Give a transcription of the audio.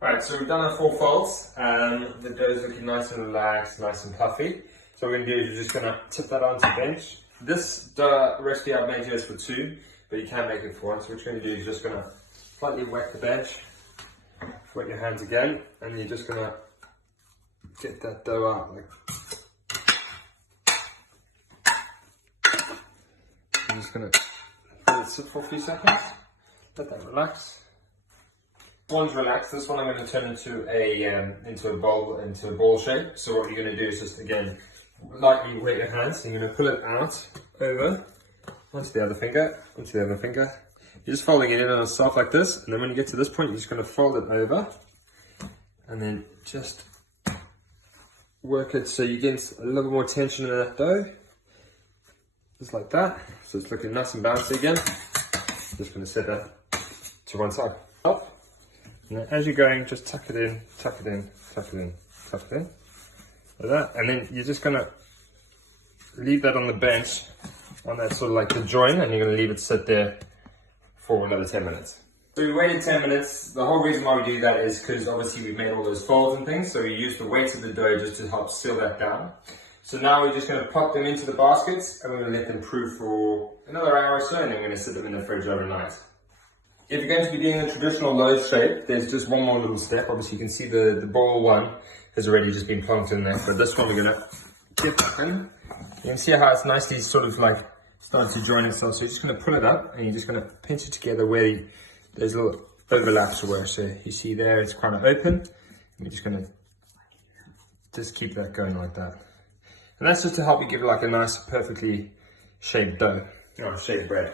Alright, so we've done our 4 folds, the dough is looking nice and relaxed, nice and puffy. So what we're going to do is we're just going to tip that onto the bench. This recipe I've made here is for 2, but you can make it for 1. So what you're going to do is just going to slightly wet the bench, wet your hands again, and then you're just going to get that dough out. I'm just going to let it sit for a few seconds, let that relax. One's relaxed. This one I'm going to turn into a ball shape. So what you're going to do is just again lightly wet your hands. And you're going to pull it out over onto the other finger, onto the other finger. You're just folding it in on itself like this, and then when you get to this point, you're just going to fold it over, and then just work it so you get a little more tension in that dough, just like that. So it's looking nice and bouncy again. Just going to set that to one side. Up. And then as you're going, just tuck it in, tuck it in, tuck it in, tuck it in, like that. And then you're just gonna leave that on the bench, on that sort of like the joint, and you're gonna leave it sit there for another 10 minutes. So we waited 10 minutes. The whole reason why we do that is because obviously we made all those folds and things, so we use the weight of the dough just to help seal that down. So now we're just gonna pop them into the baskets, and we're gonna let them proof for another hour or so, and then we're gonna sit them in the fridge overnight. If you're going to be doing a traditional loaf shape, there's just one more little step. Obviously you can see the ball one has already just been plonked in there. But this one we're going to get back in. You can see how it's nicely sort of like starting to join itself. So you're just going to pull it up and you're just going to pinch it together where there's little overlaps where. So you see there it's kind of open. And you're just going to just keep that going like that. And that's just to help you give it like a nice perfectly shaped dough, or shaped bread.